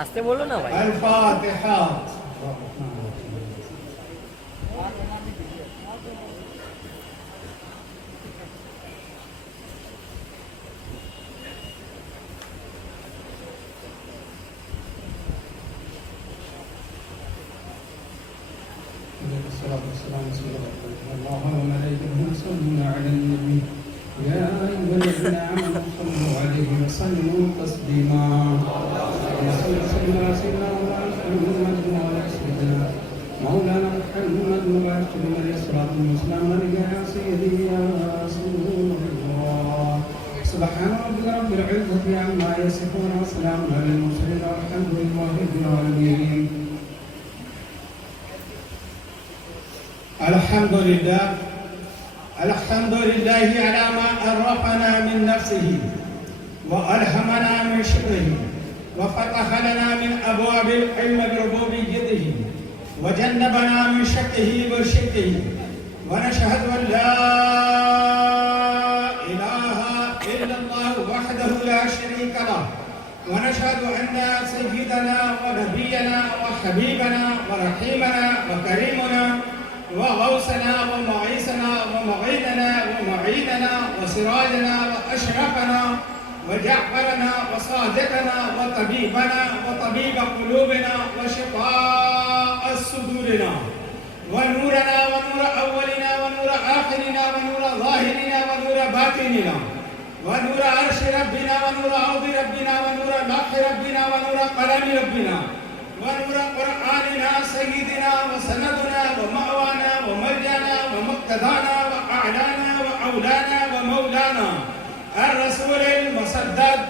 آستے بولو نا بھائی. الفاتحہ. الله وملائكته يصلون على النبي يا أيها الذين آمنوا صلوا عليه وسلموا تسليما. اللهم صل على سيدنا محمد وعلى سيدنا مولانا محمد وبارك على صراط المستقيم يا سيدي يا رسول الله. سبحان ربك رب العزة عما يصفون وسلام على المرسلين والحمد لله رب العالمين. الحمد لله على ما عرفنا من نفسه وألهمنا من شكره وفتح لنا من أبواب العلم بربوبيته وجنبنا من شكه وشركه ونشهد أن لا إله إلا الله وحده لا شريك له ونشهد أن سيدنا ونبينا وحبيبنا ورحيمنا وكريمنا وغوثنا ومعيسنا ومعيننا ومعيننا وسراجنا وأشرفنا وجعفرنا وصادقنا وطبيبنا وطبيب قلوبنا وشفاء صدورنا ونورنا ونور أولنا ونور آخرنا ونور ظاهرنا ونور باطننا ونور عرش ربنا ونور أرض ربنا ونور لوح ربنا ونور قلم ربنا ونور قرآننا سيدنا وسندنا ومأوانا وملجانا ومقتدانا وأعلانا وأولانا ومولانا الرسول المسدد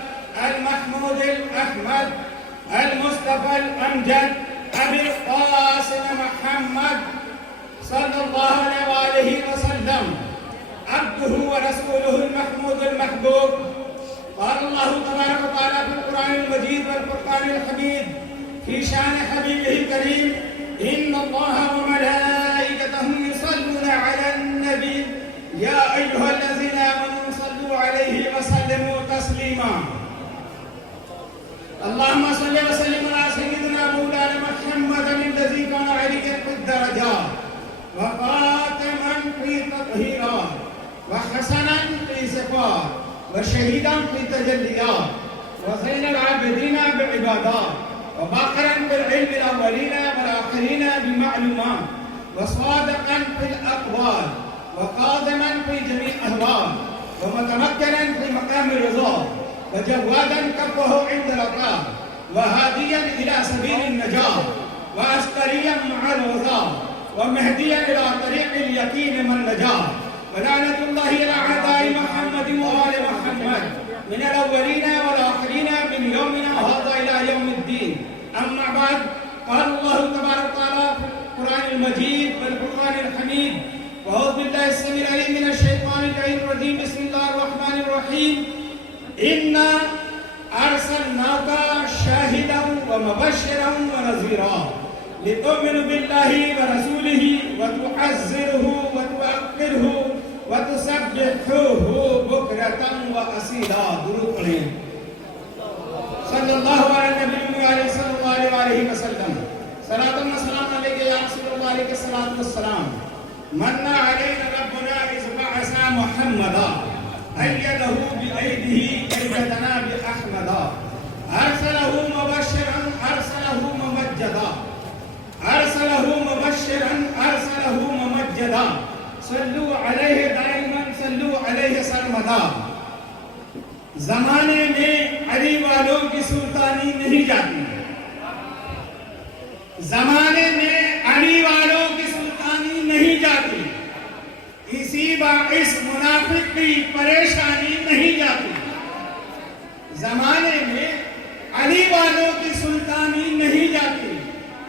المحمود الأحمد المصطفى الأمجد أبي القاسم محمد صلى الله عليه وسلم عبده ورسوله المحمود المحبوب. قال الله تبارك وتعالى في القرآن المجيد والفرقان الحميد في شان حبيبه الكريم إن الله وملائكته يصلون على النبي يا أيها الذين آمنوا صلوا عليه وسلموا تسليما. اللهم صل وسلم على سيدنا مولانا محمد الذي كان عليا في الدرجات وخاتما في تطهيرات وحسنا في صفات وشهيدا في تجليات وزين العابدين بعبادات وباقرا بالعلم الأولين والآخرين بالمعلومات وصادقا في الأقوال وقادما في جميع الأهوال ومتمكنا في مقام الرضا وجوادا كفه عند الأطراف وهاديا إلى سبيل النجاة وعسكريا مع الوزار ومهديا إلى طريق اليقين من نجاه. ولعنة الله على أعداء محمد وآل محمد من الأولين والآخرين من يومنا هذا إلى يوم الدين. أما بعد قال الله تبارك وتعالى في القرآن المجيد والفرقان الحميد وأعوذ بالله السميع العليم من الشيطان اللعين الرجيم بسم الله الرحمن الرحيم إنا أرسلناك شاهدا ومبشرا ونذيرا لتؤمنوا بالله ورسوله وتعزروه وتوقروه وتسبحوه بكرة وأصيلا. درود پڑھیں. صلی اللہ علیہ نبی علیہ صلی اللہ علیہ وسلم. صلاة و سلام علیکہ یا رسول اللہ علیہ الصلاۃ والسلام. من علینا ربنا اذ بعث محمدا أيده بأيده أيدنا بأحمدا أرسله مبشرا أرسله ممجدا أرسله مبشرا أرسله ممجدا صلوا عليه دائما صلوا عليه سرمدا. زمانے میں علی والوں کی سلطانی نہیں جاتی. زمانے میں علی والوں کی سلطانی نہیں جاتی. اسی باعث منافق کی پریشانی نہیں جاتی. زمانے میں علی والوں کی سلطانی نہیں جاتی.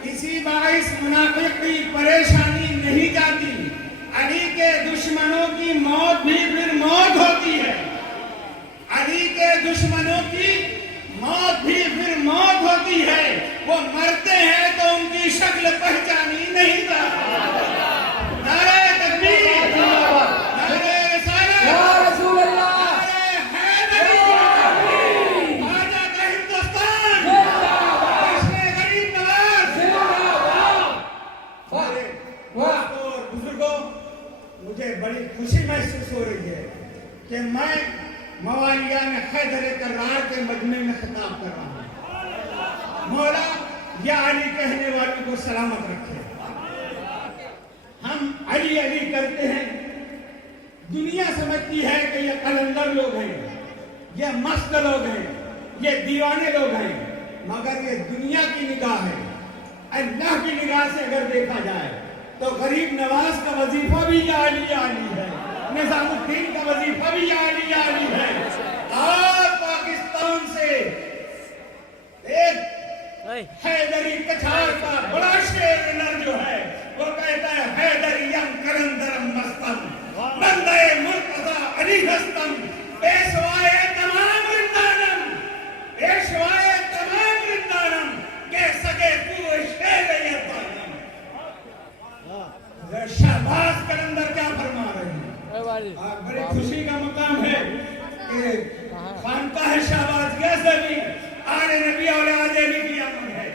کسی باعث منافق کی پریشانی نہیں جاتی. علی کے دشمنوں کی موت بھی پھر موت ہوتی ہے. علی کے دشمنوں کی موت بھی پھر موت ہوتی ہے. وہ مرتے ہیں تو ان کی شکل پہچانی نہیں جاتی. نعرہ تکبیر، نعرہ رسالت، یا رسول اللہ، نعرہ حیدری، خواجہ کا ہندوستان، جشن غریب نواز. اور بزرگوں، مجھے بڑی خوشی محسوس ہو رہی ہے کہ میں موالیان حیدر کرار کے مجمع میں خطاب کر رہا ہوں. مولا یا علی کہنے والوں کو سلامت رکھے. ہم علی علی کرتے ہیں، دنیا سمجھتی ہے کہ یہ قلندر لوگ ہیں، یہ مست لوگ ہیں، یہ دیوانے لوگ ہیں، مگر یہ دنیا کی نگاہ ہے. اللہ کی نگاہ سے اگر دیکھا جائے تو غریب نواز کا وظیفہ بھی یا علی علی ہے، نظام الدین کا وظیفہ بھی یا علی علی ہے. اور پاکستان سے ایک حیدری کچھار کا بڑا شعر نر جو ہے وہ کہتا ہے حیدریم کرندرم مستم بندے مرتضی علی ہستم پیشوائے تمام رندانم پیشوائے تمام رندانم کے سگے تو شیر یتانم. شہباز کلندر کیا فرما رہے ہیں؟ بڑی خوشی کا مقام ہے کہ خانقاہ شہباز سے بھی آل نبی اولاد علی کی امن ہے.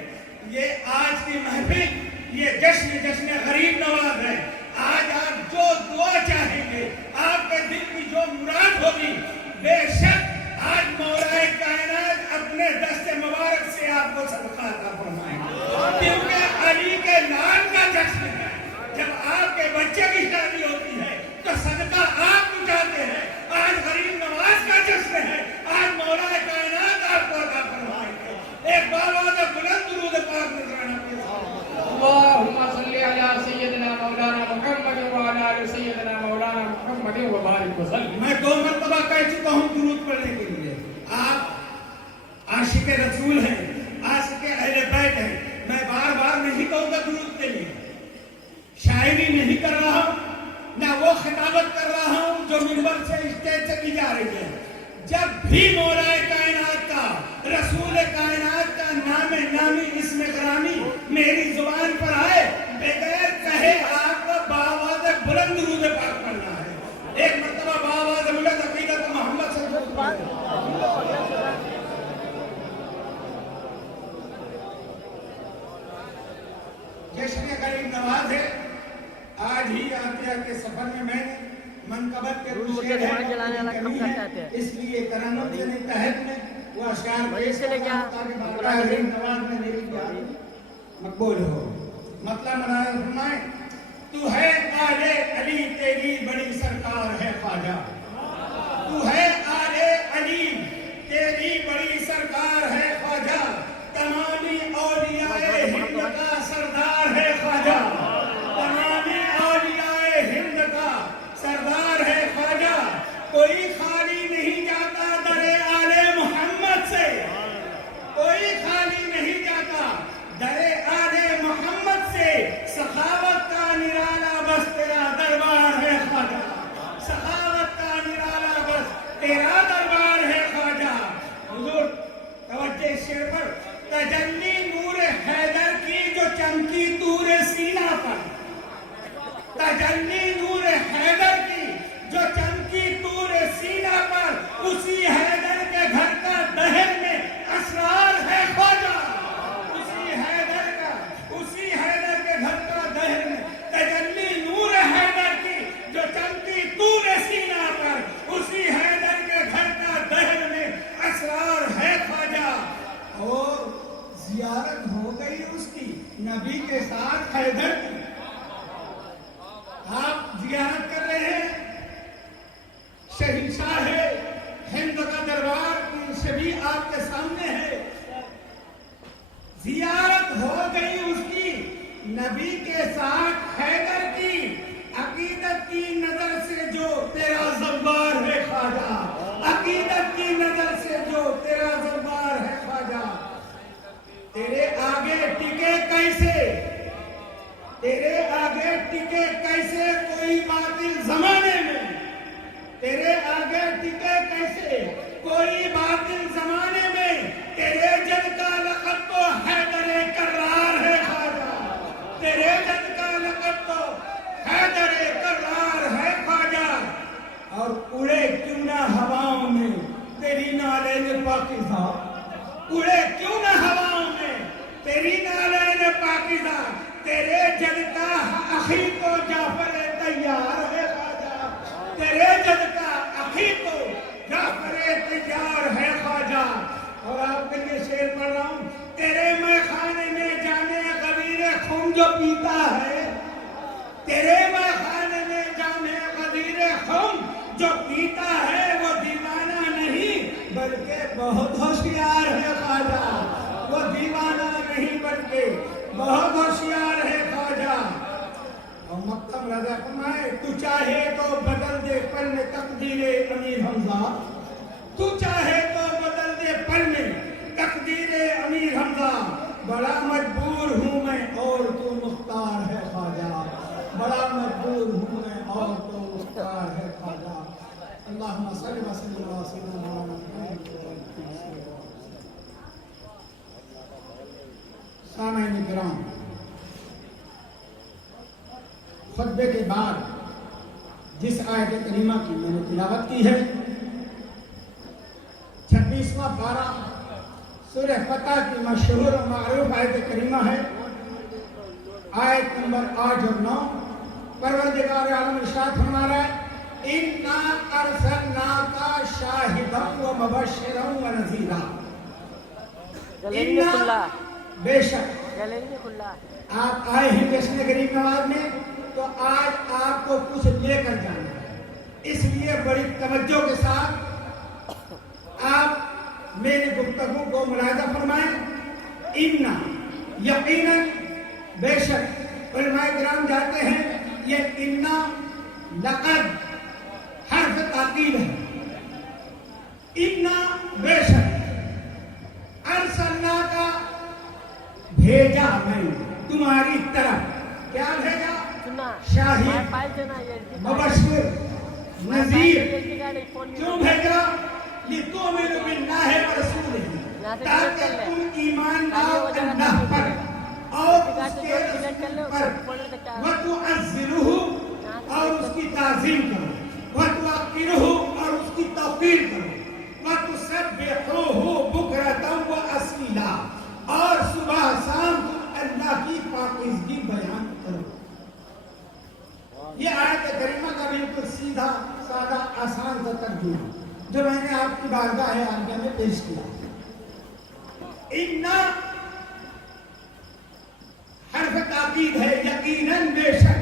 یہ آج کی محفل، یہ جشن غریب نواز ہے. آج آپ جو دعا چاہیں گے، آپ کے دل کی جو مراد ہوگی، بے شک آج مولا کائنات اپنے دست مبارک سے آپ کو صدقہ عطا فرمائیں گے. کیونکہ علی کے لال کا جشن ہے. جب آپ کے بچے کی شادی ہوتی ہے تو صدقہ آپ پہنچاتے ہیں. آج غریب نواز کا جشن ہے. آج مولا کائنات آپ کو عطا فرمائیں گے. ایک باواد بلند درود پاک نذرانہ پیش اللہم صلی علی سیدنا مولانا محمد وعلی آل سیدنا مولانا محمد وبارک وسلم. میں 2 مرتبہ کہہ چکا ہوں درود پڑھنے کے لیے. آپ عاشق رسول ہیں، عاشق اہل بیت ہیں. میں بار بار نہیں کہوں گا درود کے لیے. شاعری نہیں کر رہا ہوں، نہ وہ خطابت کر رہا ہوں جو منبر سے اسٹیج سے کی جا رہی ہے. جب بھی مولا کائنات کا، رسول کائنات کا نام نامی اسم گرامی میری زبان پر آئے، بغیر کہے آپ کو باواز بلند درود پاک پڑھنا ہے. ایک مرتبہ باواز بلند عقیدت محمد صلی اللہ علیہ وسلم. جشن غریب نواز ہے. آج ہی عطیہ کے سفر میں میں نے منقبت کے دوسرے ہیں، اس لیے ترنم سے تحت میں وہ اشعار پیش کر رہا ہوں تاکہ بارگاہ غریب نواز میں میری دعا مقبول ہو. مطلب مناظر فرمائیں، تو ہے آل علی تیری بڑی سرکار ہے خواجہ. تو ہے آل علی تیری بڑی سرکار ہے خواجہ. تمامی اولیاء ہند کا سردار ہے خواجہ. تمامی اولیاء ہند کا سردار ہے خواجہ. کوئی خالی نہیں جاتا در آل محمد سے. کوئی خالی نہیں جاتا در آل محمد سے. سخاوت کا نرالا بس تیرا دربار ہے خواجہ. سخاوت کا نرالا بس تیرا دربار ہے خواجہ. حضور توجہ اس شعر پر. تجلی نور حیدر کی جو چمکی طور سینہ پر. تجلی نور حیدر کی جو چمکی طور سینہ پر. اسی حیدر کے گھر کا دہن میں اسرار ہے خواجہ. اسی حیدر کے گھر کا دہن میں تجلی نور حیدر کی جو چمکی طور سینہ پر. اسی حیدر کے گھر کا دہن میں اسرار ہے خواجہ. اور زیارت ہو گئی اس کی نبی کے ساتھ حیدر کی. آپ زیارت کر رہے ہیں شہنشاہ ہے ہند کا دربار سے بھی آپ کے سامنے ہے. زیارت ہو گئی اس کی نبی کے ساتھ حیدر کی. عقیدت کی نظر سے جو تیرا زبار ہے خواجہ. عقیدت کی نظر سے جو تیرا زبار ہے خواجہ. تیرے آگے ٹکے کیسے ٹکے کیسے کوئی باطل زمانے میں، تیرے آگے ٹکے کیسے کوئی باطل زمانے میں، تیرے جد کا لقب تو حیدر کرار ہے خواجہ، تیرے جد کا لقب تو حیدر کرار ہے خواجہ، اور اڑے کیوں نہ ہواؤں میں تیری نالین پاکیزہ، اڑے کیوں نہ ہواؤں میں تیری نالین پاکیزہ، تیرے جد کا اخی تو جعفر تیار ہے خواجہ، تیرے جد کا اخی تو جعفر تیار ہے خواجہ۔ اور آپ کے لیے شعر پڑھ رہا ہوں، تیرے میں خانے میں جانے غدیر خون جو پیتا ہے، تیرے میں خانے میں جانے غدیر خون جو پیتا ہے، وہ دیوانہ نہیں بلکہ بہت ہوشیار ہے خواجہ، وہ دیوانہ نہیں بلکہ بہت ہوشیار ہے خواجہ۔ اور مکتب رضا فرمائے، تو چاہے تو بدل دے پن تقدیر امیر حمزہ، تو چاہے تو بدل دے پن تقدیر امیر حمزہ، بڑا مجبور ہوں میں اور تو مختار ہے خواجہ، بڑا مجبور ہوں میں اور تو مختار ہے خواجہ۔ اللہم صلی وسلم علی سیدنا محمد۔ سامعین کرام، خطبے کے بعد جس آیت کریمہ کی میں نے تلاوت کی ہے، 26واں پارہ سورہ فتح کی مشہور و معروف آیت کریمہ ہے، آیت نمبر 8 اور 9۔ پروردگار عالم ارشاد فرما رہا ہے، اِنَّا أَرْسَلْنَاكَ شَاهِدًا وَمُبَشِّرًا وَنَذِيرًا۔ بے شک آپ آئے ہیں جشن غریب نواز میں، تو آج آپ کو کچھ لے کر جانا ہے، اس لیے بڑی توجہ کے ساتھ آپ میری گفتگو کو ملاحظہ فرمائیں۔ اِنَّا، یقیناً، بے شک، علماء کرام جاتے ہیں یہ اِنَّا لقد حرف تاکید ہے۔ اِنَّا، بے شک، ارسلناکا، بھیجا میں تمہاری طرف، کیا بھیجا؟ شاہد، مبشر، نذیر۔ کیوں بھیجا؟ لِتُؤْمِنُوا بِاللَّهِ وَرَسُولِهِ، تاکہ تم ایمان لاؤ اللہ پر اور اس کے رسول پر، وَتُعَزِّرُوهُ، اور اس کی تعظیم کرو، وَتُوَقِّرُوهُ، اور اس کی توقیر کرو، وَتُسَبِّحُوهُ بُكْرَةً وَأَصِيلًا، اور صبح شام تم اللہ کی پاکیزگی بیان کرو۔ یہ آیت کریمہ کا بالکل سیدھا سادہ آسان سا ترجمہ جو میں نے آپ کی بارگاہ عالیہ میں پیش کیا۔ اِنَّا حرف تاکید ہے، یقیناً، بے شک،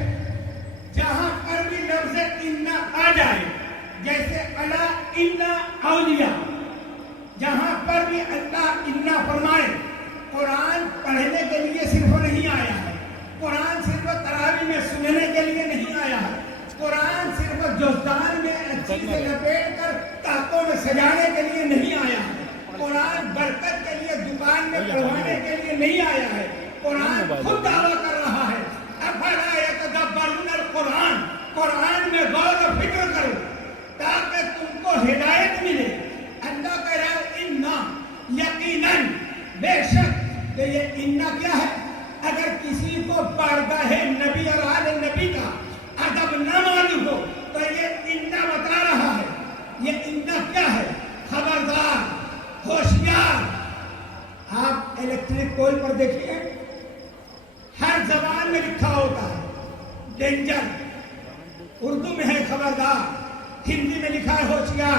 جہاں پر بھی لفظ اِنَّا آ جائے، جیسے الا اِنَّا اولیاء، جہاں پر بھی اللہ اِنَّا فرمائے، قرآن پڑھنے کے لیے صرف نہیں آیا ہے، قرآن صرف تراویح میں سننے کے لیے نہیں آیا ہے، قرآن صرف جوزدان میں اچھی سے لپیٹ کر تاکوں میں سجانے کے لیے نہیں آیا ہے، قرآن برکت کے لیے دکان میں پڑھوانے کے لیے نہیں آیا ہے، قرآن خود دعویٰ کر رہا ہے، افلا یتدبرون القرآن، قرآن میں غور و فکر کرو تاکہ تم کو ہدایت ملے۔ اللہ کہہ رہا ہے اِنَّا، یقیناً، بے شک، کہ یہ اِنَّا کیا ہے؟ اگر کسی کو بارگاہ نبی اور آل نبی کا ادب نہ معلوم ہو تو یہ اِنَّا بتا رہا ہے۔ یہ اِنَّا کیا ہے؟ خبردار، ہوشیار۔ آپ الیکٹرک پول پر دیکھیے، ہر زبان میں لکھا ہوتا ہے ڈینجر، اردو میں ہے خبردار، ہندی میں لکھا ہے ہوشیار،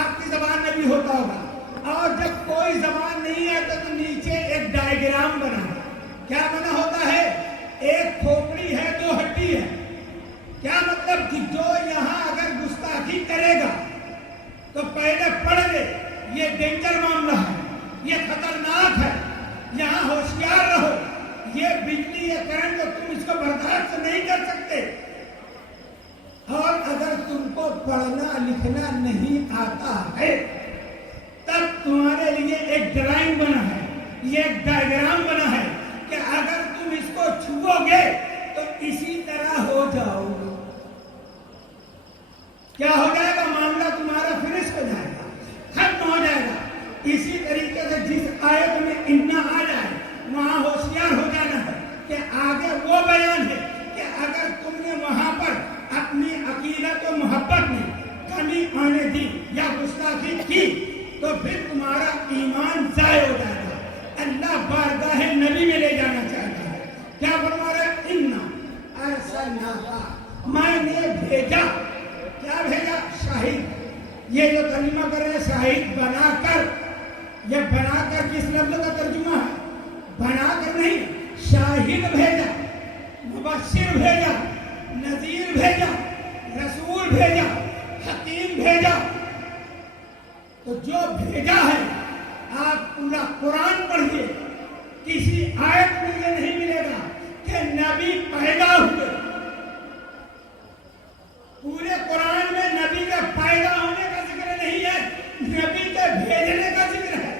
آپ کی زبان میں بھی ہوتا ہوگا۔ اور جب کوئی زبان نہیں ہے تو نیچے ایک ڈائیگرام بنا ہے، کیا بنا ہوتا ہے؟ ایک کھوپڑی ہے، دو ہڈی ہے۔ کیا مطلب کہ جو یہاں اگر گستاخی کرے گا تو پہلے پڑھ لے، یہ ڈینجر معاملہ ہے، یہ خطرناک ہے، یہاں ہوشیار رہو، یہ بجلی، یہ کرنٹ، تم اس کو برداشت نہیں کر سکتے۔ اور اگر تم کو پڑھنا لکھنا نہیں آتا ہے تب تمہارے لیے ایک ڈرائنگ بنا ہے، یہ ایک ڈائیگرام بنا ہے کہ اگر تم اس کو چھوؤ گے تو اسی طرح ہو جاؤ گے. کیا ہو جائے گا؟ معاملہ تمہارا فنش ہو جائے گا، ختم ہو جائے گا. اسی طریقے سے جس آیت میں انا آ جائے وہاں ہوشیار ہو جانا ہے کہ آگے وہ بیان ہے کہ اگر تم نے وہاں پر اپنی عقیدت و محبت میں کمی آنے دی یا گستاخی کی تو پھر تمہارا ایمان ضائع ہو جائے گا. اللہ بارگاہ نبی میں لے جانا چاہتا ہے. کیا فرما رہے ہیں؟ انا ارسلناک، میں نے بھیجا. کیا بھیجا؟ شاہد. یہ جو ترجمہ کر رہے ہیں شاہد بنا کر، یہ بنا کر کس لفظ کا ترجمہ ہے؟ بنا کر نہیں، شاہد بھیجا، مبشر بھیجا، نذیر بھیجا، رسول بھیجا، حکیم بھیجا. تو جو بھیجا ہے آپ پورا قرآن پڑھیے، کسی آیت میں یہ نہیں ملے گا کہ نبی پیدا ہوئے. پورے قرآن میں نبی کے پیدا ہونے کا ذکر نہیں ہے، نبی کے بھیجنے کا ذکر ہے.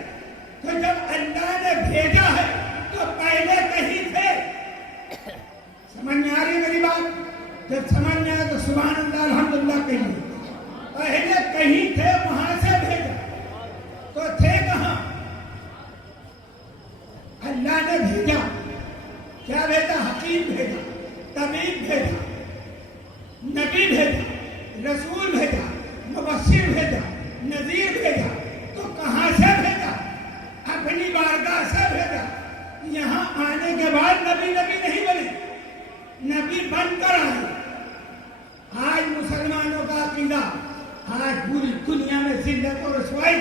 تو جب اللہ نے بھیجا ہے تو پہلے کہیں تھے. سمجھ میں آ رہی میری بات؟ جب سمجھ میں آئے تو سبحان اللہ الحمدللہ کہیے. پہلے کہیں تھے، وہاں سے بھیجا. تو تھے کہاں؟ اللہ نے بھیجا. کیا بھیجا؟ حکیم بھیجا، طبیب بھیجا، نبی بھیجا، رسول بھیجا، مبشر بھیجا، نذیر بھیجا. تو کہاں سے بھیجا؟ اپنی بارگاہ سے بھیجا. یہاں آنے کے بعد نبی نہیں بنے، نبی بن کر آئے. آج مسلمانوں کا عقیدہ، آج پوری دنیا میں ذلت اور رسوائی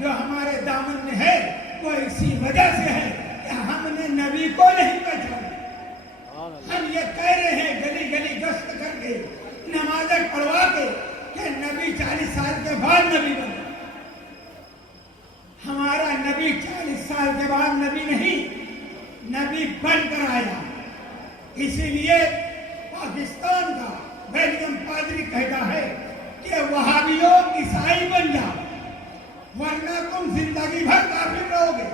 جو ہمارے دامن میں ہے وہ اسی وجہ سے ہے کہ ہم نے نبی کو نہیں پہچانا. ہم یہ کہہ رہے ہیں گلی گلی گشت کر کے، نمازیں پڑھوا کے کہ نبی 40 سال کے بعد نبی بنا. ہمارا نبی 40 سال کے بعد نبی نہیں، نبی بن کر آیا. اسی لیے پاکستان کا ولیم پادری کہتا ہے کہ وہابیوں عیسائی بن جاؤ ورنہ تم زندگی بھر کافر رہو گے.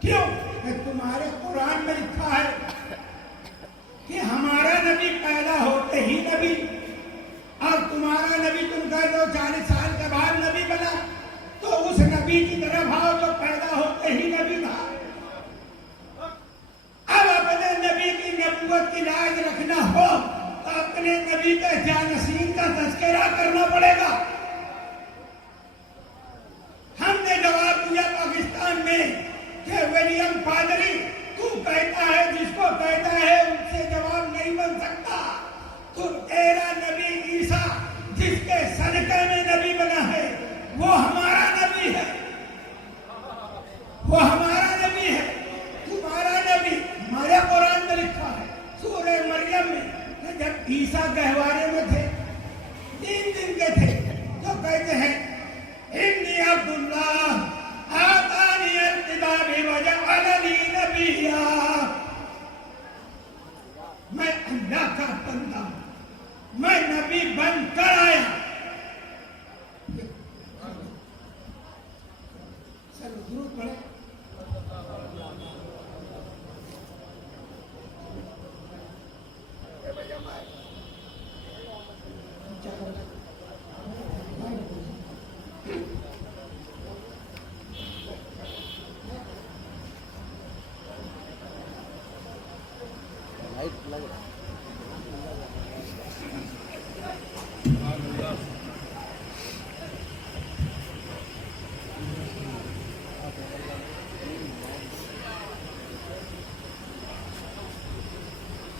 کیوں؟ کہ تمہارے قرآن میں لکھا ہے کہ ہمارا نبی پیدا ہوتے ہی نبی، اور تمہارا نبی تم کہہ دو 40 سال کے بعد نبی بنا. تو اس نبی کی طرف آؤ جو پیدا ہوتے ہی نبی تھا. اب اپنے نبی کی نبوت کی لاج رکھنا ہو تو اپنے نبی کے جانشین کا تذکرہ کرنا پڑے گا. ہم نے جواب دیا پاکستان میں کہ ولیم پادری تو کہتا ہے جس کو کہتا ہے ان سے جواب نہیں بن سکتا. تو تیرا نبی عیسیٰ جس کے صدقے میں نبی بنا ہے وہ ہمارا نبی ہے، وہ ہمارا نبی ہے. تمہارا نبی ہمارے قرآن میں لکھا ہے سورہ مریم میں کہ جب عیسیٰ گہوارے میں تھے 3 دن کے تھے تو کہتے ہیں انی عبداللہ آتانی الکتاب وجعلنی نبیا. میں اللہ کا بندہ ہوں، میں نبی بن کر آیا. ضرور پڑھے.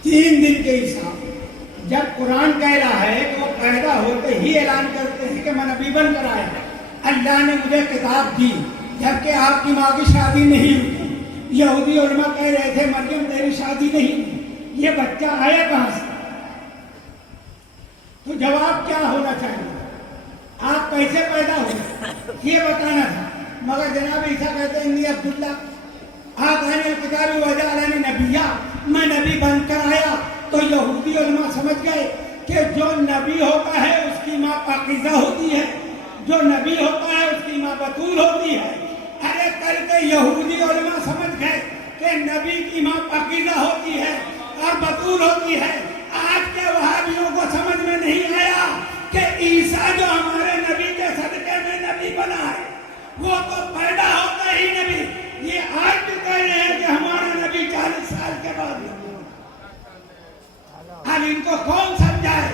تین دن کے حساب جب قرآن کہہ رہا ہے کہ وہ پیدا ہوتے ہی اعلان کرتے ہیں کہ میں نبی بن کر آیا. اللہ نے مجھے کتاب دی جبکہ آپ کی ماں کی شادی نہیں ہوئی. یہودی علماء کہہ رہے تھے مریم تیری شادی نہیں ہوئی، یہ بچہ آیا کہاں سے؟ تو جواب کیا ہونا چاہیے؟ آپ کیسے پیدا ہوئے یہ بتانا تھا. مگر جناب عیسیٰ کہتے ہیں انی عبداللہ آتانی الکتاب وجعلنی نبیا، میں نبی بن کر آیا. تو یہودی علماء سمجھ گئے کہ جو نبی ہوتا ہے اس کی ماں پاکیزہ ہوتی ہے، جو نبی ہوتا ہے اس کی ماں بتول ہوتی ہے. ارے کل کے یہودی علماء سمجھ گئے کہ نبی کی ماں پاکیزہ ہوتی ہے اور बतूल होती है। आज के वहाबियों को समझ में नहीं आया कि ईसा जो हमारे नबी के सदके में नबी बना है, वो तो पैदा होता ही नबी। ये आज भी कह रहे हैं कि हमारा नबी 40 साल के बाद नबी होगा। अब इनको कौन समझाए?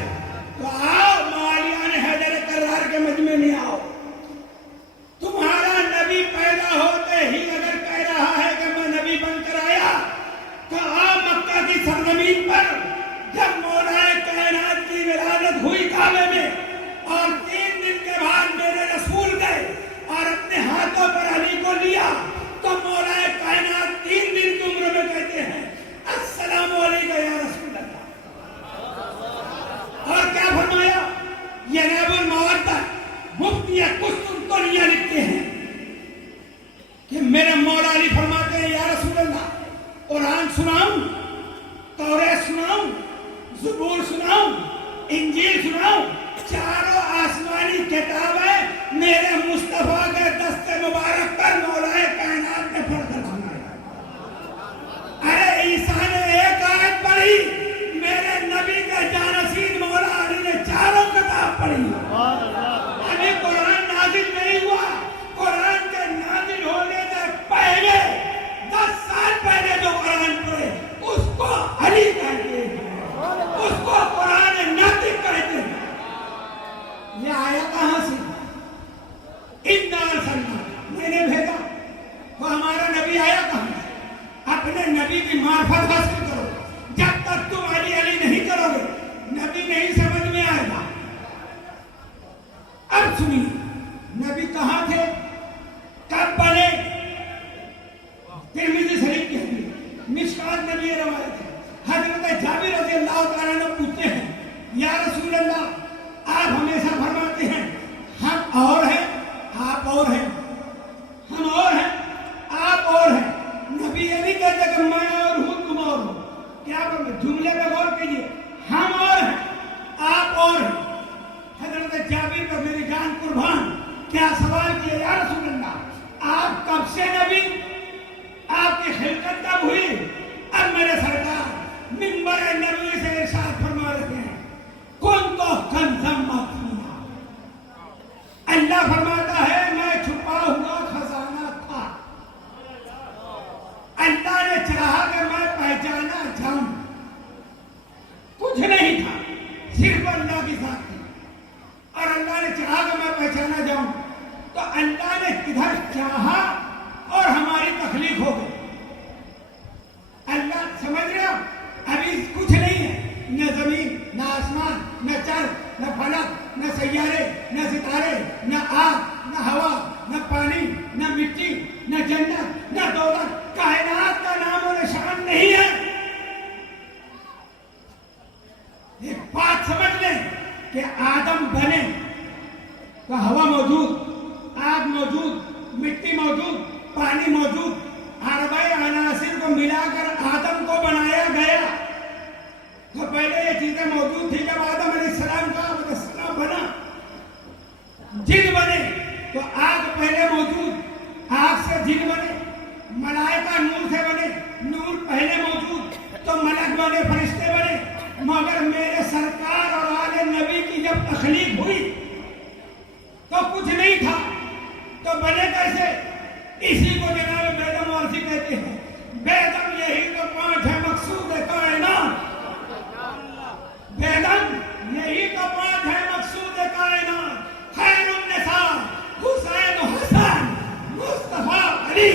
तो आओ मौलियान हैदर करार के मजमे में आओ। तुम्हारा नबी पैदा होते ही अगर कह रहा है कि मैं नबी बनकर आया, तो आओ मक्का की सरजमीन पर जब मौलाए कायनात की विलादत हुई काबे में और 3 दिन के बाद मेरे रसूल गए और अपने हाथों पर अली को लिया, तो मौलाए कायनात 3 दिन की उम्र में कहते हैं अस्सलामु अलैका या रसूल अल्लाह। और क्या फरमाया? ये नबुल मवद्दा मुफ्ती कुस्तुंतनिया लिखते हैं कि मेरे मौला अली फरमाते हैं या रसूल अल्लाह, कुरान सुनाऊं, तौरात सुनाऊं, ज़बूर सुनाऊं, इंजील सुनाऊं, चारों आसमानी किताबें मेरे मुस्तफा के दस्ते मुबारक पर मौलाए कायनात ने पढ़कर सुनाया। अरे ईसा ने एक आयत पढ़ी, मेरे नबी के जानशीन मौला अली ने चारों किताब पढ़ी। अभी कुरान नाजिल नहीं हुआ, कुरान के नाजिल होने से पहले 10 साल पहले जो कुरान पढ़े उसको अली कहते हैं, उसको कुरान नातिक कहते हैं। ये आया कहां से? इन्ना अरसलना, मैंने भेजा। वो हमारा नबी आया कहां से? अपने नबी की मार्फत हासिल करो। जब तक तुम अली अली नहीं करोगे, नबी नहीं समझ में आएगा। अब सुनिए, नबी कहां थे, कब बने? तिरमिज़ी शरीफ की हदीस, मिशकात में भी ये रवायत है। हजरत जाबिर रज़ी अल्लाह तआला अन्हु पूछते हैं या रसूल अल्लाह, आप हमेशा फरमाते हैं हम और हैं, आप और हैं, हम और हैं, आप और हैं। नबी ये नहीं कहते कि मैं और हूं, तुम और हो। क्या जुमले पे गौर कीजिए, हम और हैं, आप और हैं। हजरत जाबिर पर मेरी जान कुर्बान, क्या सवाल किया या रसूल अल्लाह, आप कब से नबी, आपकी खिलकत कब हुई? अब मेरे सरकार मिंबर नबी से इरशाद फरमा रहे हैं कौन तो कंज़म मखफूना। अल्लाह फरमाता है मैं छुपा हुआ खजाना था। अल्लाह ने चाहा कि मैं पहचाना जाऊं, कुछ नहीं था, सिर्फ अल्लाह की साथ थी। और अल्लाह ने चाहा कि मैं पहचाना जाऊं, तो अल्लाह ने किधर चाहा और हमारी तखलीक हो गई। अल्लाह समझ रहे हो, अभी कुछ नहीं है, न जमीन, न आसमान, न चंद, न फलक, न सैयारे, न सितारे, न आग, न हवा, न पानी, न मिट्टी, न जन्नत, न दौलत, कायनात का नाम और निशान नहीं है। एक बात समझ लें कि आदम बने तो हवा मौजूद, आग मौजूद, मिट्टी मौजूद, पानी मौजूद, अरबाई अनासिर को मिलाकर आदम को बनाया गया। तो पहले ये चीजें मौजूद थी। जब आदम अलैहिस्सलाम का बना, जिन बने तो आग पहले मौजूद, आग से जिन बने, मलाइका नूर से बने, नूर पहले मौजूद, तो मलक बने, फरिश्ते बने। मगर मेरे सरकार और आले नबी की जब तखलीक हुई तो कुछ नहीं था, तो बने कैसे? इसी को जनाब बेदम वासी कहते हैं। बेदम यही तो 5 है मकसूद कायनात, बेदम यही तो 5 है मकसूद कायनात। खैरुन निसा हुसैन हसन मुस्तफा अली,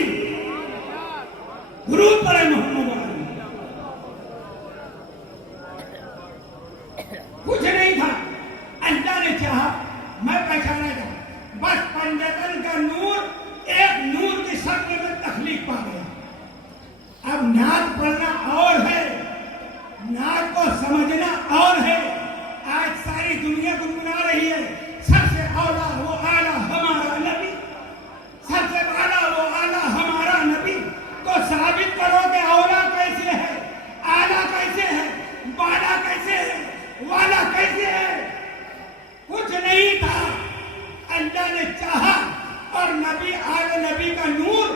दुरूद पढ़े मोहम्मद अली। कुछ नहीं था, अल्लाह ने चाहा मैं पहचाना जाऊं। बस पंजतन का नूर एक नूर की शक्ल में तखलीक पा गया। अब नात पढ़ना और है, नात को समझना और है। आज सारी दुनिया गुनगुना रही है सबसे औला वो आला हमारा नबी, सबसे आला वो आला हमारा नबी। तो साबित करो कि औला कैसे है, आला कैसे है, बाला कैसे है, वाला कैसे है? कुछ नहीं था, अल्लाह ने चाहा। और नबी आले नबी का नूर,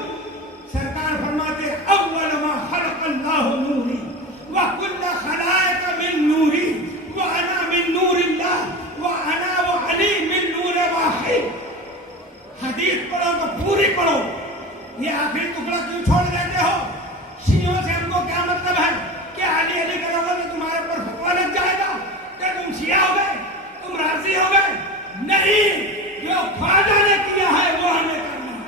सरकार फरमाते अव्वल मा खलक़ ये आखिरी टुकड़ा क्यों छोड़ देते हो? शियों से हमको क्या मतलब है? क्या अली अली करोगे तो तुम्हारे ऊपर फतवा लग जाएगा? क्या तुम शिया हो गए? तुम राजी हो गए? नहीं, जो ख्वाजा ने किया है वो हमें करना है।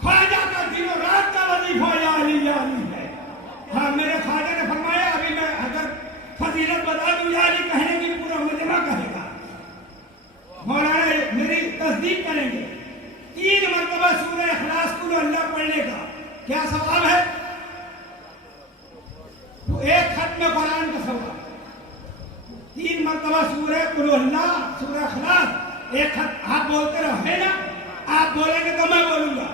ख्वाजा का दिनों रात का वजीफा या अली है। हाँ, मेरे ख्वाजा ने फरमाया, अभी मैं अगर फजीलत बता दूं या अली कहने की पूरा मजमा कहेगा। मौलाना मेरी तस्दीक करेंगे। 3 मरतबा सूरह इखलास कुल अल्लाह पढ़ने का क्या सवाब है? तो एक खत्म कुरान का सवाब। 3 मरतबा सूरह कुल अल्लाह, सूरह इखलास, एक खत्म। आप बोलते रहो है ना, आप बोलेंगे तो मैं बोलूंगा।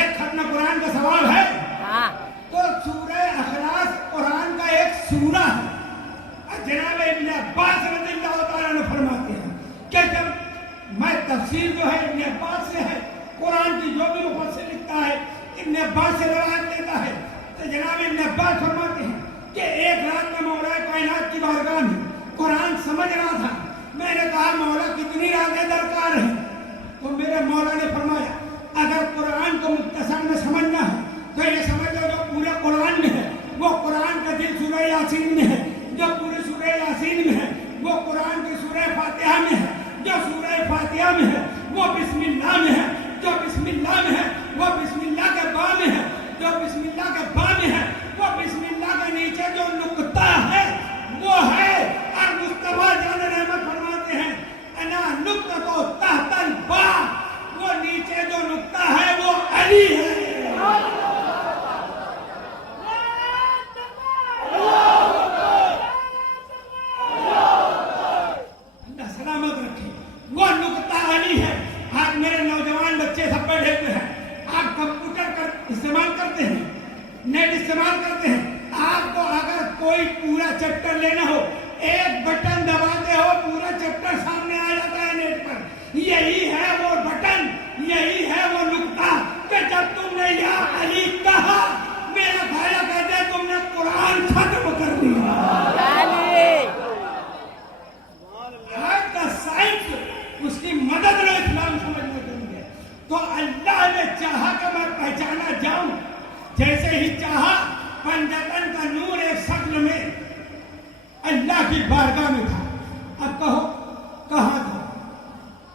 एक खत्म कुरान का सवाब है। तो सूरह इखलास कुरान का एक सूरा है। जनाब इब्न अब्बास रज़ियल्लाहु ताला अन्हु फरमाते हैं कि जब मैं तफसीर जो है इब्न अब्बास से है, कुरान की जो भी मुफस्सिर लिखता है इब्न अब्बास से रवायत लेता है। तो जनाब इब्न अब्बास फरमाते हैं कि एक रात में मौला कायनात की बारगाह में कुरान समझ रहा था। मैंने कहा, मौला कितनी रातें दरकार हैं? तो मेरे मौला ने फरमाया, अगर कुरान को मुख्तसर में समझना है तो ये समझ लो जो पूरे कुरान में है वो कुरान का दिल सूरह यासीन में है, जो पूरे सूरह यासीन में है वो कुरान की सूरह फातिहा में है, जो सूरह फातिहा में है वो बिस्मिल्लाह में है, जो बिस्मिल्लाह में है वो बिस्मिल्लाह के बा में है, जो बिस्मिल्लाह के बा में है वो बिस्मिल्लाह के नीचे जो नुक्ता है वो है। और मुस्तफा जान रहमत फरमाते हैं, अना नुक्ततो तहतल बा, वो नीचे जो नुक्ता है वो अली है। सलामत रखे, वो नुक्ता अली है। आज मेरे नौजवान बच्चे सब बैठे हुए हैं, आप कंप्यूटर कर इस्तेमाल करते हैं, नेट इस्तेमाल करते हैं। आपको अगर कोई पूरा चैप्टर लेना हो, एक बटन दबाते हो पूरा चैप्टर सामने आ जाता है नेट पर। यही है वो बटन, यही है वो नुक्ता कि जब तुमने या अली कहा, मेरा भाई कहते हैं तुमने कुरान खत्म कर दिया। आज का साइंस उसकी मदद लो इस्लाम समझने के लिए। तो अल्लाह ने चाहा कि मैं पहचाना जाऊं, जैसे ही चाहा पंजतन का नूर एक शक्ल में अल्लाह की बारगाह में था। अब कहो कहाँ था?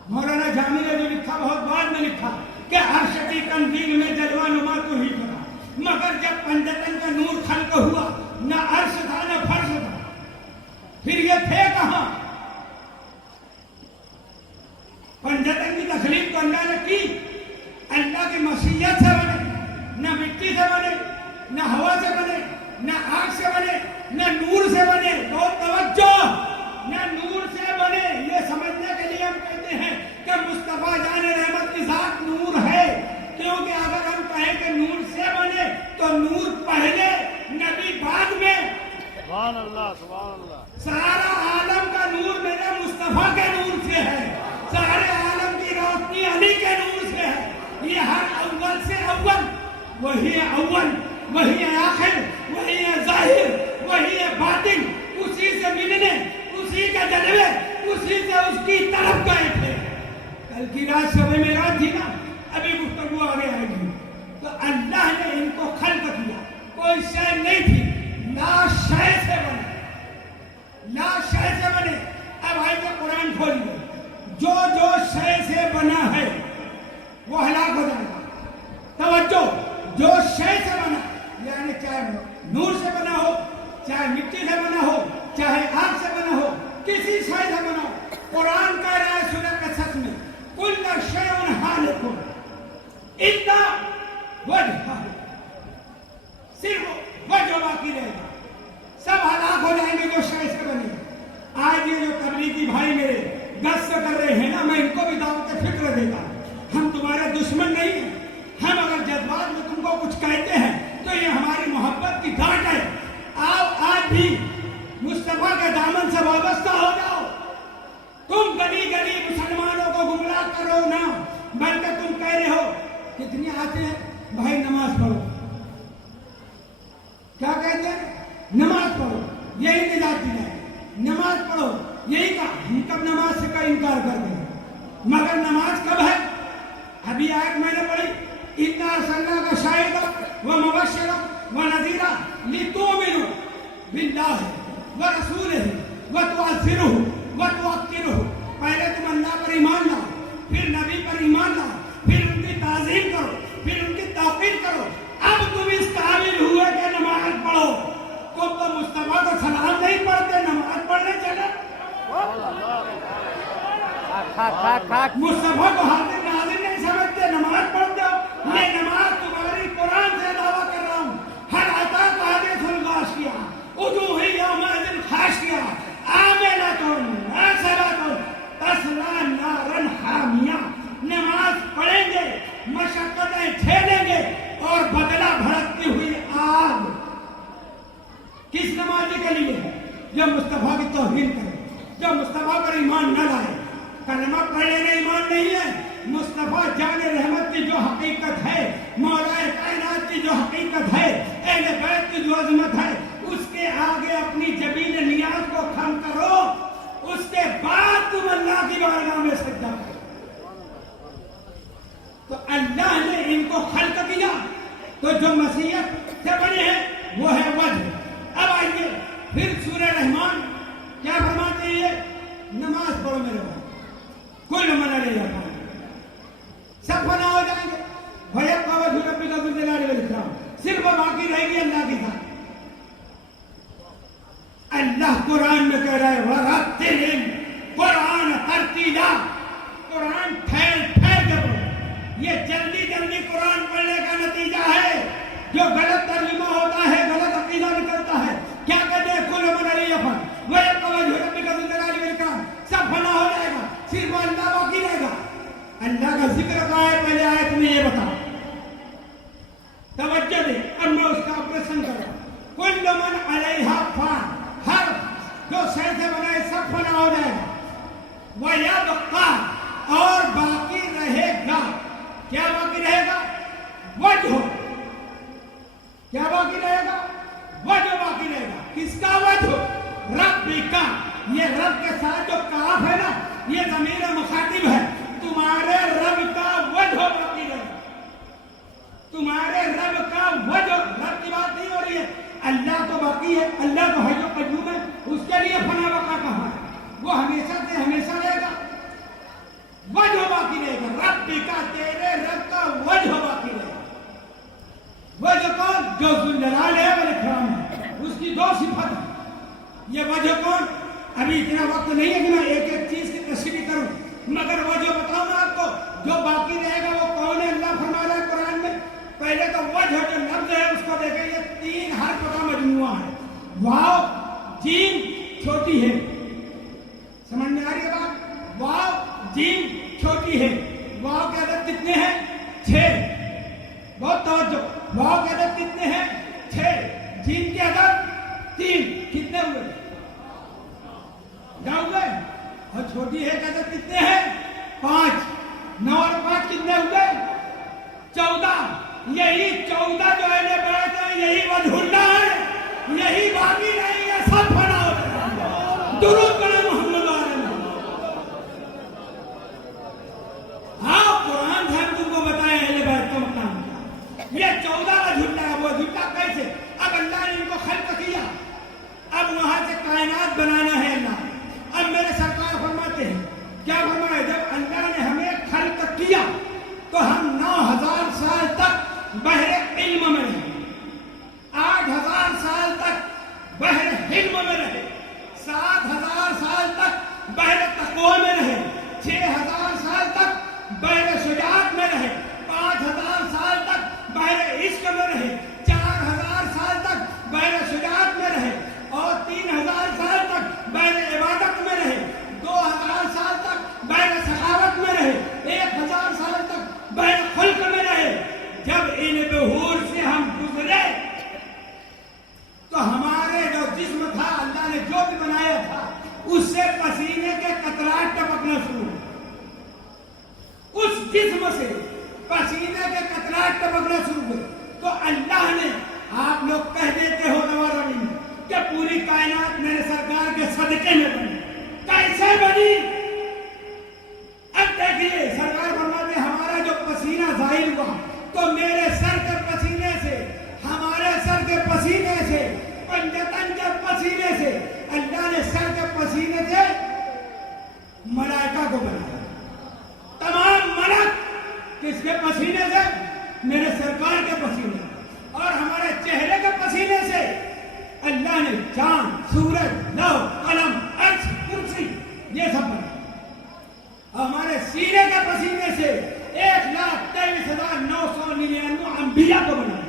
मौलाना जामी ने जो लिखा बहुत बाद में लिखा कि अर्श की कंदील में जलवा नुमा तो ही था, मगर जब पंजतन का नूर खल्क हुआ न अर्श था न फर्श था, फिर ये थे कहाँ? पंजतन की तखलीक तो अल्लाह ने की, अल्लाह की मशीयत से बने, न मिट्टी से बने, न हवा से बने, न आग से बने, न नूर से बने। बहुत तवज्जो, न नूर से बने। ये समझने के लिए हम कहते हैं कि मुस्तफा जान रहमत की जात नूर है, क्योंकि अगर हम कहें कि नूर से बने तो नूर पहले नबी बाद में। सुभान अल्लाह, सुभान अल्लाह। सारा आलम का नूर मेरे मुस्तफा के नूर से है, सारे आलम की रोशनी अली के नूर से है। ये हर अव्वल से अव्वल, वही है अव्वल, वही है आखिर, वही है जाहिर, वही है बातिन। उसी से मिलने, उसी के जलवे, उसी से उसकी तरफ गए थे। कल की रात शब मेराज थी ना, अभी गुफ्तगू आगे आएगी। तो अल्लाह ने इनको खल्क किया, कोई शय नहीं थी, ला शय से बने, ला शय से बने। अब आइए कुरान खोलिए, जो जो शय से बना है वो हलाक हो जाएगा। तवज्जो, जो शय से बना, यानी चाहे नूर से बना हो, चाहे मिट्टी से बना हो, चाहे आग से बना हो, किसी शय से बना हो। कुरान कह रहा है सूरह कसस में, कुल्लु शैउन हालिकुन इल्ला वजहह, सिर्फ वजह बाकी रहेगा, सब हलाक हो जाएंगे जो शय से बने। आज ये जो तबलीगी भाई मेरे गश्त कर रहे हैं ना, मैं इनको भी दावत फिक्र देता हूं। हम तुम्हारे दुश्मन नहीं हैं, हम अगर जज्बात में तुमको कुछ कहते हैं तो ये हमारी मोहब्बत की डांट है। आप आज भी मुस्तफा के दामन से वाबस्ता हो जाओ। तुम गली गली मुसलमानों को गुमराह करो ना, बल्कि तुम कह रहे हो कितनी आते हैं भाई नमाज पढ़ो, क्या कहते हैं? नमाज पढ़ो, यही निजात दिलाए, नमाज पढ़ो, यही कहा। हम कब नमाज से का इनकार कर दें? मगर नमाज कब है? आयत मैंने पढ़ी, इन्ना अर्सलनाका शाहिदन व मुबश्शिरन व नज़ीरा लितुमिनु बिल्लाहि व रसूलिहि व तुअज़्ज़िरुहु व तुवक्किरुहु। पहले तुम अल्लाह पर ईमान लाओ, फिर नबी पर ईमान लाओ, फिर उनकी ताज़ीम करो, फिर उनकी तौक़ीर करो। अब तुम इस काबिल हुए कि नमाज पढ़ो। तुम तो मुस्तफा को सलाम नहीं पढ़ते, नमाज पढ़ने चले। मुस्तफा को हाजिर नाज़िर नहीं समझते, नमाज पढ़ते हो। ये नमाज तुम्हारी कुरान से दावा कर रहा हूँ। हर अता कादिसुल गाशिया उजूही यौमइज़िन खाशिया आमिलतुन नासिबतुन तस्ला नारन हामिया। नमाज पढ़ेंगे, मशक्क़तें झेलेंगे और बदला भड़कती हुई आग। किस नमाजी के लिए है? जो मुस्तफा की तौहीन करे, जो मुस्तफा पर ईमान न लाए। कलमा पढ़ लेना ईमान नहीं है। मुस्तफा जाने रहमत की जो हकीकत है, मौलाए कायनात की जो हकीकत है, अहले बैत की जो अजमत है, उसके आगे अपनी जबीन नियाज को खम करो। उसके बाद तुम अल्लाह की बारगाह में सजदा करो। तो अल्लाह ने इनको खल्क किया, तो जो मसीहत से बने हैं वो है वजह। अब आइए फिर सूरह रहमान क्या फरमाते हैं? नमाज पढ़ो मेरे भाई, कुल मन अलैहा सब फना हो जाएंगे। भैया वजह रब्बिका ज़ुल जलाली वल इकराम, सिर्फ बाकी रहेगी अल्लाह की जात। अल्लाह कुरान में कह रहा है वरत्तिल कुरान तरतीला। कुरान ठहर ठहर के पढ़ो। ये जल्दी जल्दी कुरान पढ़ने का नतीजा है। जो गलत तर्जुमा होता है, गलत अकीदा निकलता है। क्या कहते हैं? कुल मन अलैहा वजह रब्बिका ज़ुल जलाली वल इकराम, सब फना हो जाएगा, सिर्फ अल्लाह बाकी रहेगा। अल्लाह का जिक्र कहा है पहले आयत में, ये बताओ, तवज्जो दे। अब मैं उसका ऑपरेशन कर रहा हूं। कुल मन अलैहा फान, हर जो शय से बना है सब फना हो जाएगा। वयबका, और बाकी रहेगा। क्या बाकी रहेगा? वजह। क्या बाकी रहेगा? वजह बाकी रहेगा। किसका वजह? रब्बिका। ये रब के साथ जो काफ है ना, ये ज़मीर मुखातिब है। तुम्हारे रब का वजह बाकी रहेगा। तुम्हारे रब का वजह, रब की बात नहीं हो रही है। अल्लाह तो बाकी है, अल्लाह तो हय्युल क़य्यूम है, उसके लिए फना बका कहाँ है? वो हमेशा से हमेशा रहेगा। वजह बाकी रहेगा। रब्बिका, तेरे रब का वजह बाकी रहेगा। वजह कौन? जो ज़ुल जलाल है वल इकराम है, उसकी दो सिफत है। ये वजह कौन? अभी इतना वक्त नहीं है कि मैं एक एक चीज की तशरीह करूं, मगर वजह बताऊं मैं आपको। जो बाकी रहेगा वो कौन है? अल्लाह फरमा रहा है कुरान में। पहले तो वजह जो लफ्ज है उसको देखें, ये 3 हर्फ का मजमुआ है। वाव जीम छोटी है, समझ में आ रही है बात? वाव जीम छोटी है। वाव के अदद कितने हैं? 6। बहुत तवज्जो। वाव के अदद कितने हैं? 6। जीम के अदद 3। कितने हुए? 9 हुए। और छोटी है के अदद कितने हैं? 5। 9 और 5 कितने हुए? 14। यही 14 जो है यही वजहुल्लाह है, यही बाकी नहीं है, सब फना हो जाएगा। दुरूद पढ़े मोहम्मद वाले में। हाँ, कुरान से हम तुमको बताए अहले बैत का मकाम क्या। ये 14 वजहुल्लाह है। वजहुल्लाह कैसे? अब अल्लाह ने इनको खल्क किया, अब वहां से कायनात बनाना है अल्लाह। अब मेरे सरकार फरमाते हैं, क्या फरमाए? जब अल्लाह ने हमें खल्क किया तो हम 9000 साल तक बहरे इल्म में रहे, 8000 साल तक बहरे हिल्म में रहे, 7000 साल तक बहरे तक़वा में रहे, 6000 साल तक बहरे शुजाअत में रहे, 5000 साल तक बहरे इश्क में रहे, 4000 साल तक बहरे शुजाअत में रहे, और 3000 साल तक बहरे इबादत में रहे, 2000 साल तक बहरे सखावत में रहे, 1000 साल तक बहरे खुल्क में रहे। जब इन बहूर से हम गुजरे तो हमारे जो जिस्म था, अल्लाह ने जो भी बनाया था, उससे पसीने के कतराट टपकना शुरू हुए। उस जिस्म से पसीने के कतराट टपकना शुरू हुए तो अल्लाह ने, आप लोग कह देते हो नवारवी में कि पूरी कायनात मेरे सरकार के सदके में बनी। कैसे बनी? अब देखिए, सरकार फरमाते हमारा जो पसीना अल्लाह ने सर के पसीने से मलाइका को बनाया। तमाम मलक किसके पसीने से? मेरे सरकार के पसीने। और हमारे चेहरे के पसीने से अल्लाह ने चांद, सूरज, लौह, कलम, अर्श, कुर्सी ये सब बनाया। हमारे सीने के पसीने से 1,23,999 अंबिया को बनाया।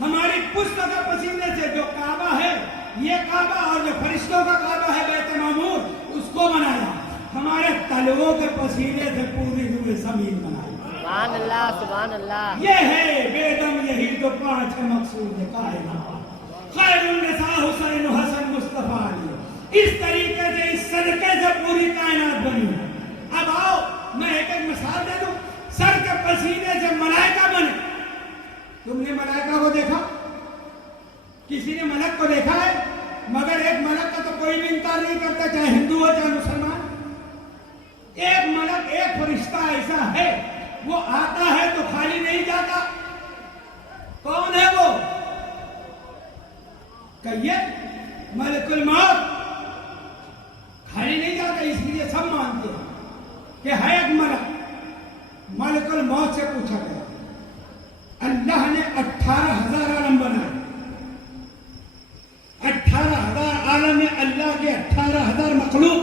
हमारी पुष्प के पसीने से जो काबा है, ये काबा, और जो फरिश्तों का काबा है बैत मामूर, उसको बनाया। हमारे तलवों के पसीने से पूरी हुई जमीन बनाई। सुभान अल्लाह, सुभान अल्लाह। ये है बेदम, यही तो 5 है मकसूद कायनात। खैरुन निसा हुसैन हसन मुस्तफा अली। इस तरीके से, इस सदके से पूरी कायनात बनी है। अब आओ मैं एक एक मिसाल दे दूं। सर के पसीने से मलाइका बने। तुमने मलाइका को देखा? किसी ने मलक को देखा है? मगर एक मलक का तो कोई भी इनकार नहीं करता, चाहे हिंदू हो चाहे मुसलमान। एक मलक, एक फरिश्ता ऐसा है, वो आता है तो खाली नहीं जाता। कौन है वो? कहिए। मलकुल मौत। खाली नहीं जाता, इसलिए सब मानते हैं कि है एक मलक। मलकुल मौत से पूछा गया, अल्लाह ने 18,000 आलम बनाए। 18,000 आलम में अल्लाह के 18,000 मखलूक।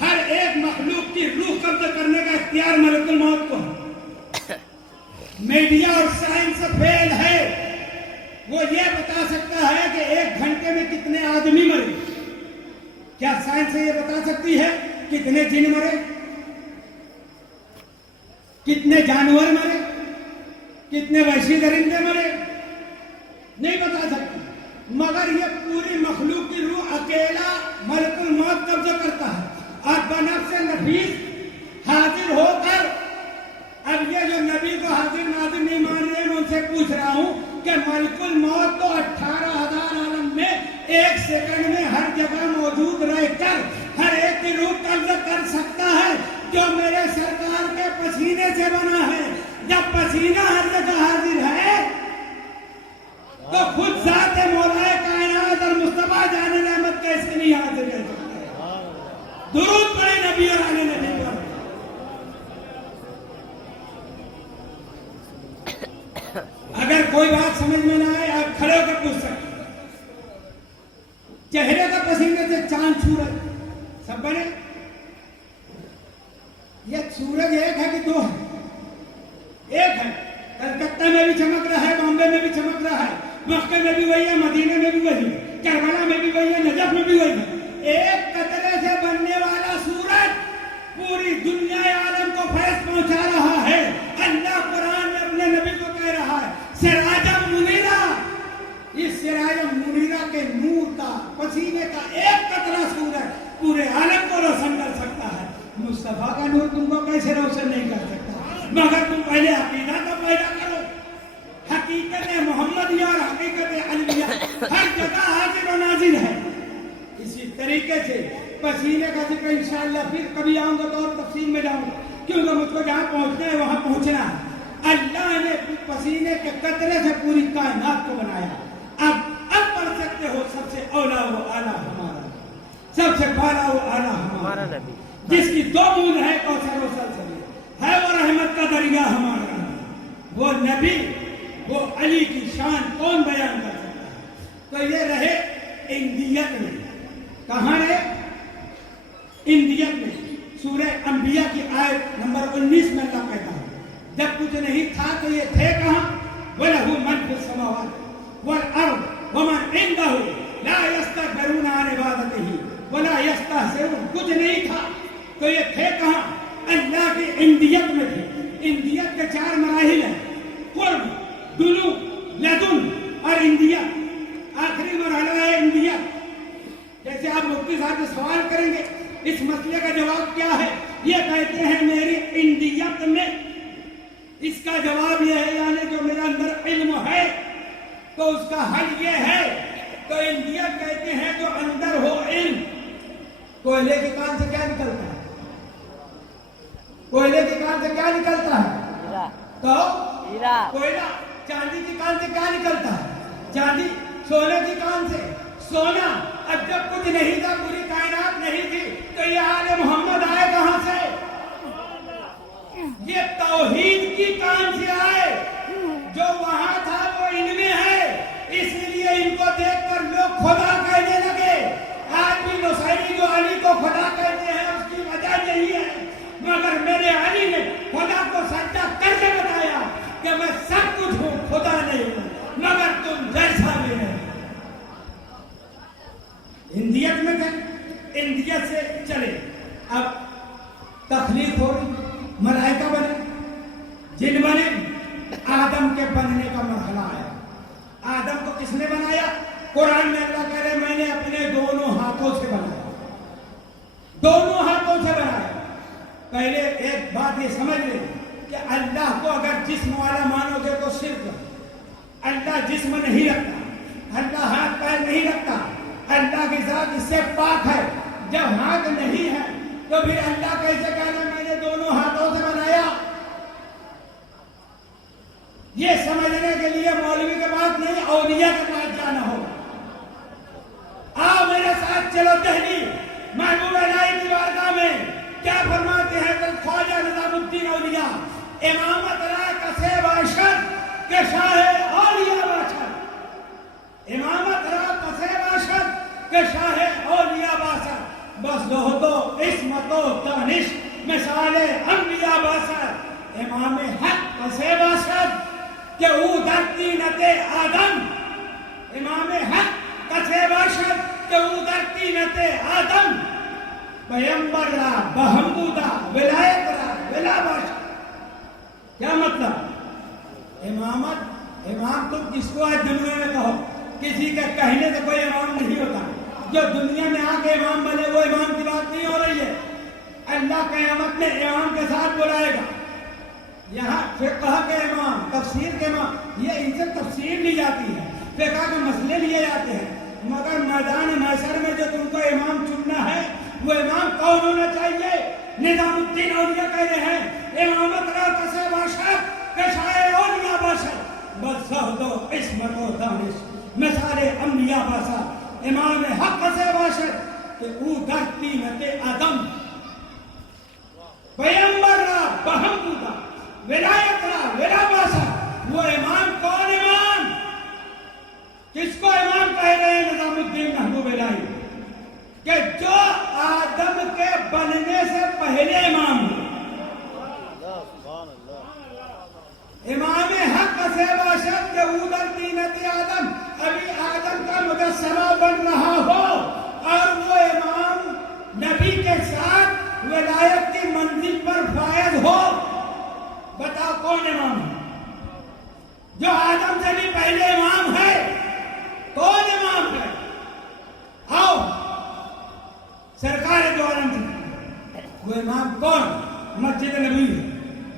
हर एक मखलूक की रूह कब्जा करने का इख्तियार मलकुल मौत को है। मीडिया और साइंस फेल है। वो ये बता सकता है कि 1 घंटे में कितने आदमी मरे। क्या साइंस ये बता सकती है कितने जिन मरे, कितने जानवर मरे, कितने वहशी दरिंदे मरे? नहीं बता सकती। मगर ये पूरी मखलूक की रूह अकेला मलकुल मौत कब्जा करता है। और बनफ्स नफीस हाजिर होकर, अब ये जो नबी को हाजिर नाजिर नहीं मान रहे, मैं उनसे पूछ रहा हूं कि मलकुल मौत तो 18,000 आलम में 1 सेकंड में हर जगह मौजूद रहकर हर एक की रूह कब्जा कर सकता है, जो मेरे सरकार के पसीने से बना है। जब पसीना हर जगह हाजिर है तो खुद जात मौलाए कायनात और मुस्तफा जान रहमत कैसे नहीं हाजिर रह सकते? दुरूद पढ़े नबी और आले नबी पर। अगर कोई बात समझ में ना आए, आप खड़े होकर पूछ सकते। चेहरे का पसीने से चांद, सूरज सब बने। ये सूरज एक है कि 2 है? एक है। कलकत्ता में भी चमक रहा है, बॉम्बे में भी चमक रहा है, मक्के में भी वही है, मदीने में भी वही है, करबला में भी वही है, नजफ में भी वही है। एक कतरे से बनने वाला सूरज पूरी दुनिया आलम को फैज पहुंचा रहा है। अल्लाह कुरान में अपने नबी को कह रहा है, सिराजम मुनीरा। इस सिराजम मुनीरा के नूर का, पसीने का एक कतरा सूरज पूरे आलम को रोशन कर सकता है। मुस्तफा का नूर तुमको कैसे रोशन नहीं कर सकता? मगर तुम पहले अकीदा तो पैदा करो। हकीकत मोहम्मदिया और हकीकत अलविया हर जगह हाजिर और नाजिर है। इसी तरीके से पसीने का जिक्र इंशाअल्लाह फिर कभी आऊंगा तो और तफसील में जाऊंगा, क्योंकि मुझको जहां पहुंचना है वहां पहुंचना है। अल्लाह ने पसीने के कतरे से पूरी कायनात को बनाया। अब पढ़ सकते हो, सबसे औला वो आला हमारा, सबसे बाला वो आला हमारा नबी, जिसकी 2 बूंद है कौसर व सलसल है, वो रहमत का दरिया हमारा नबी। वो नबी, वो अली की शान कौन बयान कर सकता है? तो ये रहे इंदियत में। कहाँ रहे? इंदियत में। सूरह अंबिया की आयत नंबर 19 में अल्लाह कहता है, जब कुछ नहीं था तो ये थे कहाँ? वलहु मन फिस समावात वल अर्द वमन इंदहु ला यस्तकबिरूना अन इबादतिही वला यस्तहसिरून। कुछ नहीं था तो ये थे कहाँ? अल्लाह की इंदियत में थे। इंदियत के 4 मराहिल हैं, कुर्ब, दुनू, लदुन और इंदियत। आखिरी मरहला है इंदियत। जैसे आप मुफ्ती साहब से सवाल करेंगे इस मसले का जवाब क्या है, ये कहते हैं मेरी इंदियत में इसका जवाब ये है, यानी जो मेरे अंदर इल्म है तो उसका हल ये है। तो इंदियत कहते हैं जो अंदर हो इल्म। कोयले के कान से क्या निकलता है? कोयले के कान से क्या निकलता है? तो कोयला। चांदी की कान से क्या निकलता है? चांदी। सोने की कान से सोना। अब जब कुछ नहीं था, पूरी कायनात नहीं थी, तो ये आले मोहम्मद आए कहां से? ये तौहीद की कान से आए। जो वहां था वो इनमें है, इसीलिए इनको देखकर लोग खुदा कहने लगे। आज भी नुसैरी जो अली को खुदा कहते हैं, उसकी वजह यही है, मगर मेरे अली ने खुदा को सच्चा करके बताया कि मैं सब कुछ हूं, खुदा नहीं हूं, मगर तुम जैसा भी है। इंदियत में थे, इंदियत से चले, अब तखलीक हो रही, मलाइका बने, जिन बने, आदम के बनने का मरहला आया। आदम को किसने बनाया? कुरान में अल्लाह कह रहे मैंने अपने दोनों हाथों से बनाया, दोनों हाथों से बनाया। पहले एक बात ये समझ ले कि अल्लाह को अगर जिस्म वाला मानोगे तो सिर्फ अल्लाह जिस्म नहीं रखता, अल्लाह हाथ पैर नहीं रखता, अल्लाह की जात इससे पाक है। जब हाथ नहीं है तो फिर अल्लाह कैसे कहना मैंने दोनों हाथों से बनाया? ये समझने के लिए मौलवी के पास नहीं, औलिया के पास जाना होगा। आओ मेरे साथ चलो दिल्ली महबूब इलाही की बारगाह में। क्या फरमाते हैं ख्वाजा निजामुद्दीन औलिया, इमामत राय कसे बाशर के शाह औलिया बाशर, इमामत राय कसे बाशर के शाह औलिया बाशर, बस दोहदो इस्मतो तानिश मिसाले अंबिया बाशर, इमाम हक कसे बाशर के ऊ धरती नते आदम, इमाम हक कसे बाशर के ऊ धरती नते आदम, पैगंबर रा बहमूदा विलायत रा विला बाशर। क्या मतलब? इमामत इमाम तुम किसको आज दुनिया में कहो, किसी के कहने से कोई इमाम नहीं होता। जो दुनिया में आके इमाम बने वो इमाम की बात नहीं हो रही है। अल्लाह क़यामत में इमाम के साथ बुलाएगा। यहाँ फिक़्ह के इमाम, तफसीर के इमाम, ये इनसे तफसीर ली जाती है, फिक़्ह के मसले लिए जाते हैं, मगर मैदान महशर में जो तुमको इमाम चुनना है वो इमाम कौन होना चाहिए? निजामुद्दीन औलिया कह रहे हैं इमामत रा कसे बाशर के शाह औलिया बाशर, बस ज़हदो इस्मतो दानिश मिसाले अंबिया बाशर, इमाम हक कसे बाशर के ऊ धरती नते आदम, पैगंबर रा बहमूदा विलायत रा विला बाशर। वो इमाम कौन? इमाम किसको इमाम कह रहे हैं निजामुद्दीन महबूब इलाही? कि जो आदम के बनने से पहले इमाम हुए। इमाम हक से बाशर के उदर दीनती आदम, अभी आदम का मुजस्समा बन रहा हो और वो इमाम नबी के साथ विलायत की मंजिल पर फायज हो, बताओ कौन इमाम है? जो आदम से भी पहले इमाम है, कौन इमाम है? आओ सरकार जो आलम थी वो इमाम कौन? मस्जिद नबी।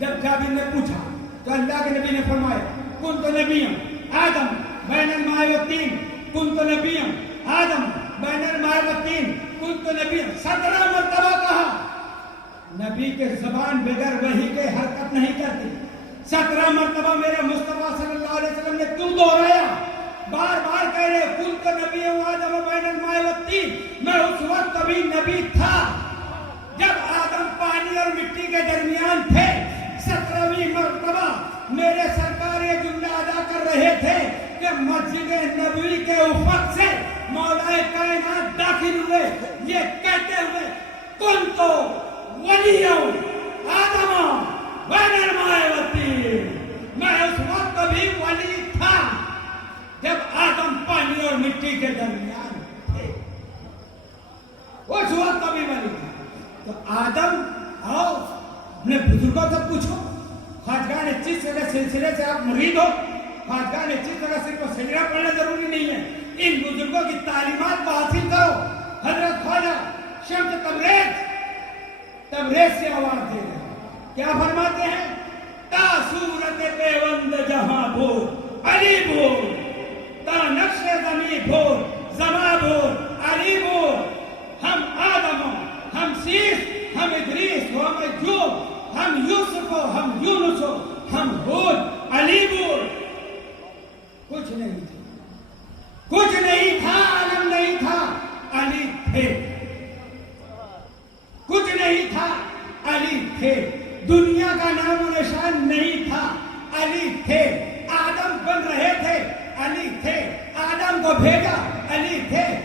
जब जाबिर ने पूछा तो अल्लाह के नबी ने फरमाया कुन तो नबीयम आदम बैनल माए व तीन, कुन तो नबीयम आदम बैनल माए व तीन, कुन तो नबीयम। 17 मरतबा कहा। नबी के ज़बान बगैर वही के हरकत नहीं करती। 17 मरतबा मेरे मुस्तफा सल्लल्लाहु अलैहि वसल्लम ने क्यों दोहराया? बार बार कह रहे कुल तो नबी आदम बैनल माए व तीन। मैं उस वक्त कभी नबी था जब आदम पानी और मिट्टी के दरमियान थे। 17वीं मरतबा मेरे सरकार ये जुमला अदा कर रहे थे कि मस्जिद नबवी के उफक से मौलाए कायनात दाखिल हुए, ये कहते हुए कुल तो वलियों आदम बैनल माए व तीन। मैं उस वक्त कभी वली था जब आदम पानी और मिट्टी के दरमियान थे, उस वक्त कभी वली था। तो आदम आओ अपने बुजुर्गों से पूछो। ख्वाजगाह ने चिश्त के सिलसिले से आप मुरीद हो, ख्वाजगाह ने चिश्त का सिर्फ सजरा पढ़ना जरूरी नहीं है, इन बुजुर्गों की तालीमात को हासिल करो। हजरत ख्वाजा शम्स तबरेज से आवाज दे रहे हैं, क्या फरमाते हैं? ता सूरत पेवंद जहां भोर अली भोर, ता नक्शे ज़मीं भोर ज़मा भोर अली भोर। हम आदम हो, हम शीश, हम इदरीस हो, हम अय्यूब, हम यूसुफ हो, हम यूनुस हो, हम हूद अली भोर। कुछ नहीं था, कुछ नहीं था, आलम नहीं था, बन रहे थे, अली थे। आदम को भेजा, अली थे।